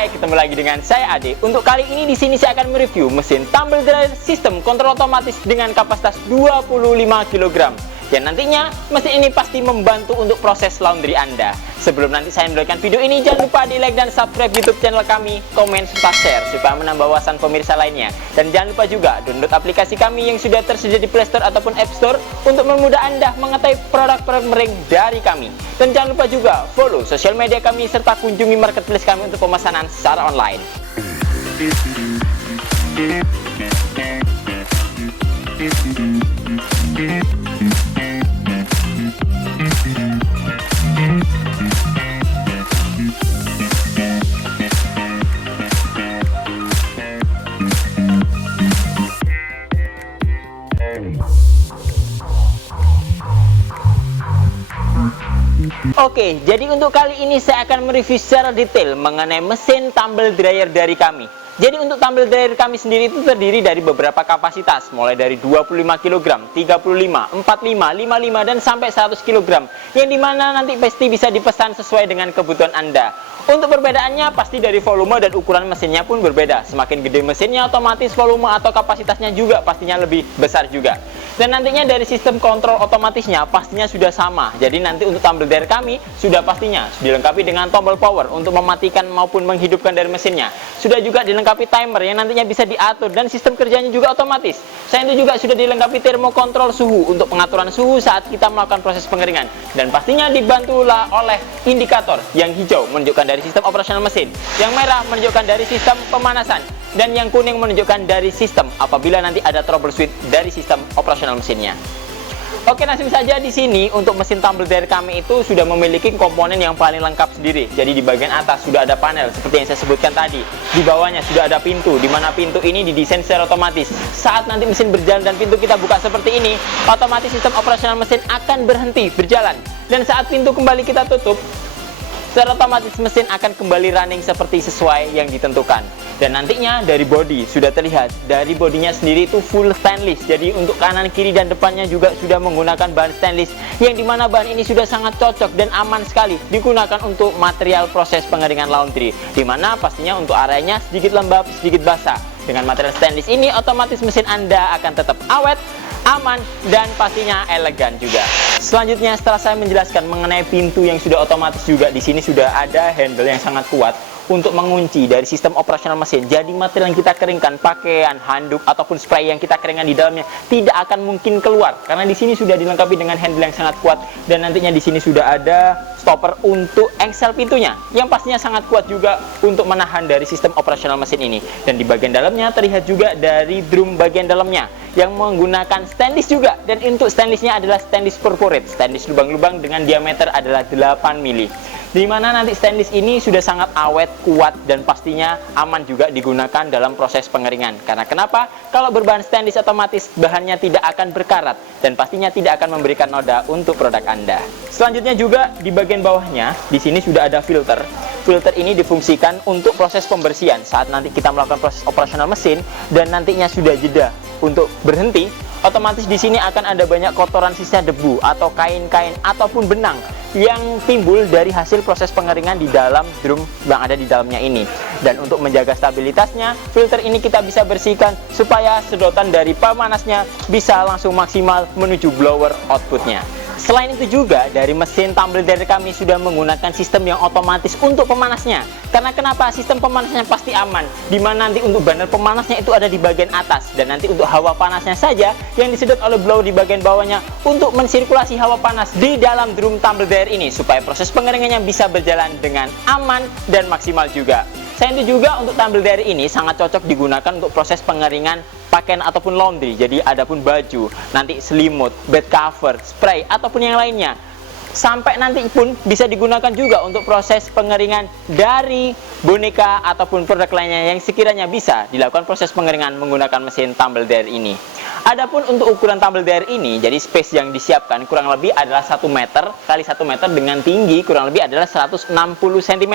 Hai, ketemu lagi dengan saya Ade. Untuk kali ini di sini saya akan mereview mesin tumble dryer sistem kontrol otomatis dengan kapasitas 25 kg. Dan nantinya mesin ini pasti membantu untuk proses laundry Anda. Sebelum nanti saya memulai video ini, jangan lupa di like dan subscribe YouTube channel kami, komen serta share supaya menambah wawasan pemirsa lainnya. Dan jangan lupa juga download aplikasi kami yang sudah tersedia di Play Store ataupun App Store untuk memudahkan Anda mengetahui produk-produk mering dari kami. Dan jangan lupa juga follow sosial media kami serta kunjungi marketplace kami untuk pemesanan secara online. Oke, jadi untuk kali ini saya akan mereview secara detail mengenai mesin tumble dryer dari kami. Jadi untuk tumble dryer kami sendiri itu terdiri dari beberapa kapasitas, mulai dari 25 kg, 35, 45, 55, dan sampai 100 kg, yang dimana nanti pasti bisa dipesan sesuai dengan kebutuhan Anda. Untuk perbedaannya pasti dari volume dan ukuran mesinnya pun berbeda. Semakin gede mesinnya, otomatis volume atau kapasitasnya juga pastinya lebih besar juga. Dan nantinya dari sistem kontrol otomatisnya pastinya sudah sama. Jadi nanti untuk tumble dryer kami sudah pastinya dilengkapi dengan tombol power untuk mematikan maupun menghidupkan dari mesinnya. Sudah juga dilengkapi timer yang nantinya bisa diatur dan sistem kerjanya juga otomatis. Selain itu juga sudah dilengkapi termokontrol suhu untuk pengaturan suhu saat kita melakukan proses pengeringan. Dan pastinya dibantulah oleh indikator yang hijau menunjukkan dari sistem operasional mesin, yang merah menunjukkan dari sistem pemanasan, dan yang kuning menunjukkan dari sistem apabila nanti ada troubleshoot dari sistem operasional mesinnya. Oke, langsung saja di sini untuk mesin tumble dryer kami itu sudah memiliki komponen yang paling lengkap sendiri. Jadi di bagian atas sudah ada panel seperti yang saya sebutkan tadi. Di bawahnya sudah ada pintu, di mana pintu ini didesain secara otomatis. Saat nanti mesin berjalan dan pintu kita buka seperti ini, otomatis sistem operasional mesin akan berhenti berjalan. Dan saat pintu kembali kita tutup, secara otomatis mesin akan kembali running seperti sesuai yang ditentukan. Dan nantinya dari bodi sudah terlihat, dari bodinya sendiri itu full stainless. Jadi untuk kanan, kiri, dan depannya juga sudah menggunakan bahan stainless, yang dimana bahan ini sudah sangat cocok dan aman sekali digunakan untuk material proses pengeringan laundry, dimana pastinya untuk areanya sedikit lembab, sedikit basah. Dengan material stainless ini otomatis mesin Anda akan tetap awet, aman, dan pastinya elegan juga. Selanjutnya, setelah saya menjelaskan mengenai pintu yang sudah otomatis, juga di sini sudah ada handle yang sangat kuat untuk mengunci dari sistem operasional mesin. Jadi material yang kita keringkan, pakaian, handuk, ataupun spray yang kita keringkan di dalamnya tidak akan mungkin keluar, karena di sini sudah dilengkapi dengan handle yang sangat kuat. Dan nantinya di sini sudah ada stopper untuk engsel pintunya, yang pastinya sangat kuat juga untuk menahan dari sistem operasional mesin ini. Dan di bagian dalamnya terlihat juga dari drum bagian dalamnya yang menggunakan stainless juga. Dan untuk stainlessnya adalah stainless corporate, stainless lubang-lubang dengan diameter adalah 8 mili. Dimana nanti stainless ini sudah sangat awet, kuat, dan pastinya aman juga digunakan dalam proses pengeringan. Karena kenapa? Kalau berbahan stainless otomatis bahannya tidak akan berkarat dan pastinya tidak akan memberikan noda untuk produk Anda. Selanjutnya juga di bagian bawahnya di sini sudah ada filter. Filter ini difungsikan untuk proses pembersihan saat nanti kita melakukan proses operasional mesin dan nantinya sudah jeda untuk berhenti. Otomatis di sini akan ada banyak kotoran sisa debu atau kain-kain ataupun benang yang timbul dari hasil proses pengeringan di dalam drum yang ada di dalamnya ini. Dan untuk menjaga stabilitasnya, filter ini kita bisa bersihkan supaya sedotan dari pemanasnya bisa langsung maksimal menuju blower outputnya. Selain itu juga dari mesin tumble dryer kami sudah menggunakan sistem yang otomatis untuk pemanasnya. Karena kenapa? Sistem pemanasnya pasti aman, dimana nanti untuk burner pemanasnya itu ada di bagian atas, dan nanti untuk hawa panasnya saja yang disedot oleh blower di bagian bawahnya untuk mensirkulasi hawa panas di dalam drum tumble dryer ini supaya proses pengeringannya bisa berjalan dengan aman dan maksimal juga. Selain itu juga untuk tumble dryer ini sangat cocok digunakan untuk proses pengeringan pakaian ataupun laundry. Jadi adapun baju, nanti selimut, bed cover, spray, ataupun yang lainnya. Sampai nanti pun bisa digunakan juga untuk proses pengeringan dari boneka ataupun produk lainnya yang sekiranya bisa dilakukan proses pengeringan menggunakan mesin tumble dryer ini. Adapun untuk ukuran tumble dryer ini, jadi space yang disiapkan kurang lebih adalah 1 meter kali 1 meter dengan tinggi kurang lebih adalah 160 cm.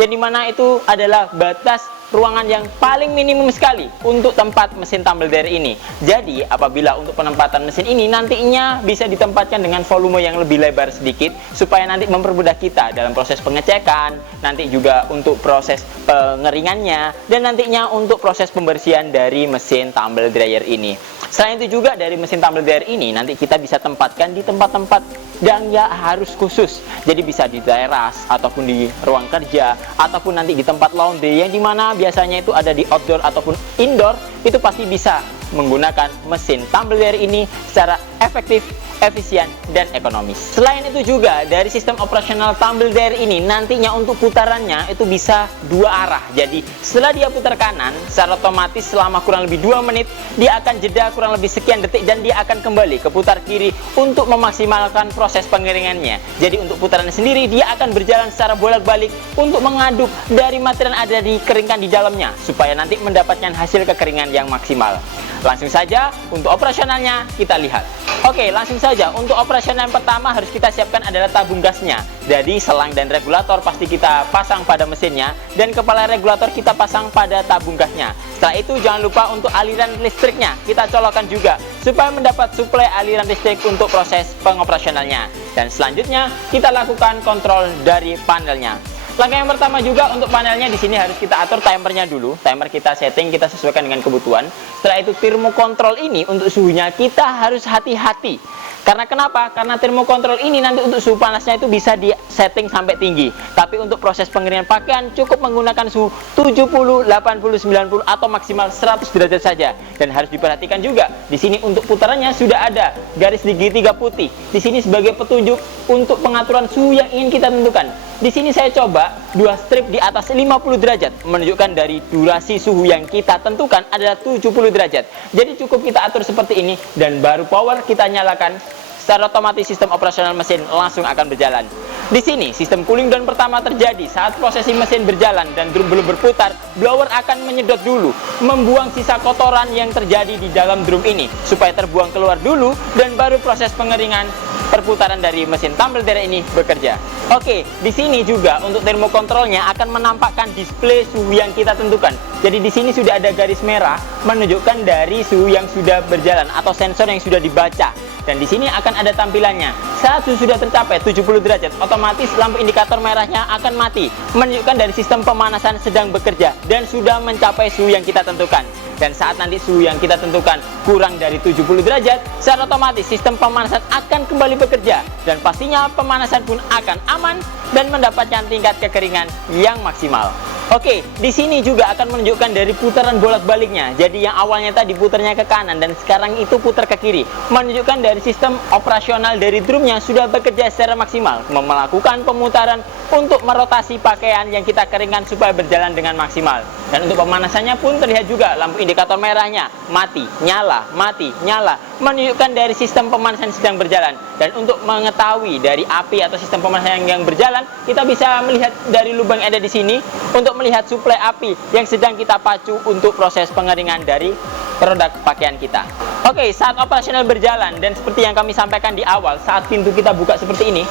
Yang dimana itu adalah batas ruangan yang paling minimum sekali untuk tempat mesin tumble dryer ini. Jadi apabila untuk penempatan mesin ini nantinya bisa ditempatkan dengan volume yang lebih lebar sedikit, supaya nanti mempermudah kita dalam proses pengecekan, nanti juga untuk proses pengeringannya, dan nantinya untuk proses pembersihan dari mesin tumble dryer ini. Selain itu juga dari mesin tumble dryer ini nanti kita bisa tempatkan di tempat-tempat yang ya harus khusus. Jadi bisa di teras ataupun di ruang kerja ataupun nanti di tempat laundry yang dimana biasanya itu ada di outdoor ataupun indoor, itu pasti bisa menggunakan mesin tumble dryer ini secara efektif, efisien, dan ekonomis. Selain itu juga dari sistem operasional tumble dryer ini nantinya untuk putarannya itu bisa dua arah. Jadi setelah dia putar kanan, secara otomatis selama kurang lebih 2 menit dia akan jeda kurang lebih sekian detik dan dia akan kembali ke putar kiri untuk memaksimalkan proses pengeringannya. Jadi untuk putarannya sendiri dia akan berjalan secara bolak-balik untuk mengaduk dari material yang ada dikeringkan di dalamnya supaya nanti mendapatkan hasil kekeringan yang maksimal. Langsung saja untuk operasionalnya kita lihat. Oke, langsung saja untuk operasional yang pertama harus kita siapkan adalah tabung gasnya. Jadi selang dan regulator pasti kita pasang pada mesinnya dan kepala regulator kita pasang pada tabung gasnya. Setelah itu jangan lupa untuk aliran listriknya kita colokkan juga supaya mendapat suplai aliran listrik untuk proses pengoperasionalnya. Dan selanjutnya kita lakukan kontrol dari panelnya. Langkah yang pertama juga untuk panelnya di sini harus kita atur timernya dulu. Timer kita setting, kita sesuaikan dengan kebutuhan. Setelah itu termokontrol ini untuk suhunya kita harus hati-hati. Karena kenapa? Karena termokontrol ini nanti untuk suhu panasnya itu bisa di setting sampai tinggi. Tapi untuk proses pengeringan pakaian cukup menggunakan suhu 70, 80, 90 atau maksimal 100 derajat saja. Dan harus diperhatikan juga di sini untuk putarannya sudah ada garis segitiga putih. Di sini sebagai petunjuk untuk pengaturan suhu yang ingin kita tentukan. Di sini saya coba 2 strip di atas 50 derajat menunjukkan dari durasi suhu yang kita tentukan adalah 70 derajat. Jadi cukup kita atur seperti ini dan baru power kita nyalakan. Secara otomatis sistem operasional mesin langsung akan berjalan. Di sini sistem cooling down pertama terjadi saat prosesi mesin berjalan dan drum belum berputar. Blower akan menyedot dulu, membuang sisa kotoran yang terjadi di dalam drum ini supaya terbuang keluar dulu dan baru proses pengeringan perputaran dari mesin tumble dryer ini bekerja. Oke, di sini juga untuk termokontrolnya akan menampakkan display suhu yang kita tentukan. Jadi di sini sudah ada garis merah menunjukkan dari suhu yang sudah berjalan atau sensor yang sudah dibaca. Dan di sini akan ada tampilannya. Saat suhu sudah tercapai 70 derajat, otomatis lampu indikator merahnya akan mati, menunjukkan dari sistem pemanasan sedang bekerja dan sudah mencapai suhu yang kita tentukan. Dan saat nanti suhu yang kita tentukan kurang dari 70 derajat, secara otomatis sistem pemanasan akan kembali bekerja dan pastinya pemanasan pun akan aman dan mendapatkan tingkat kekeringan yang maksimal. Oke, di sini juga akan menunjukkan dari putaran bolak-baliknya. Jadi yang awalnya tadi putarnya ke kanan dan sekarang itu putar ke kiri, menunjukkan dari sistem operasional dari drumnya sudah bekerja secara maksimal, melakukan pemutaran untuk merotasi pakaian yang kita keringkan supaya berjalan dengan maksimal. Dan untuk pemanasannya pun terlihat juga lampu indikator merahnya mati, nyala, menunjukkan dari sistem pemanasan sedang berjalan. Dan untuk mengetahui dari api atau sistem pemanasan yang berjalan, kita bisa melihat dari lubang yang ada di sini untuk melihat suplai api yang sedang kita pacu untuk proses pengeringan dari produk pakaian kita. Oke, saat operasional berjalan dan seperti yang kami sampaikan di awal, saat pintu kita buka seperti ini,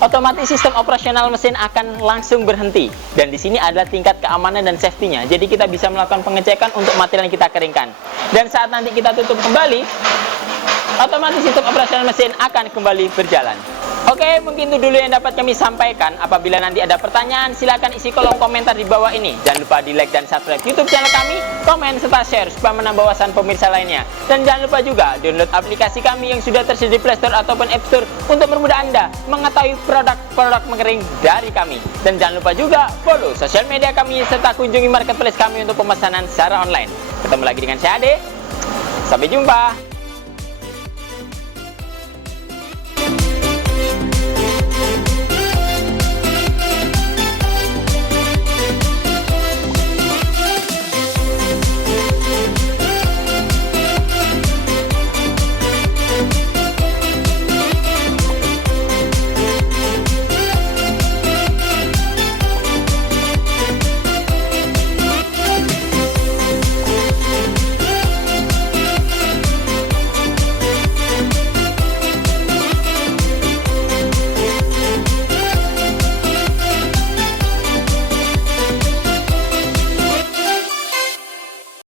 otomatis sistem operasional mesin akan langsung berhenti. Dan di sini adalah tingkat keamanan dan safety-nya. Jadi kita bisa melakukan pengecekan untuk material yang kita keringkan. Dan saat nanti kita tutup kembali, otomatis sistem operasional mesin akan kembali berjalan. Oke, mungkin itu dulu yang dapat kami sampaikan. Apabila nanti ada pertanyaan, silakan isi kolom komentar di bawah ini. Jangan lupa di like dan subscribe YouTube channel kami, komen serta share supaya menambah wawasan pemirsa lainnya. Dan jangan lupa juga download aplikasi kami yang sudah tersedia di Play Store ataupun App Store untuk mempermudah Anda mengetahui produk-produk mengering dari kami. Dan jangan lupa juga follow sosial media kami serta kunjungi marketplace kami untuk pemesanan secara online. Ketemu lagi dengan saya Ade. Sampai jumpa.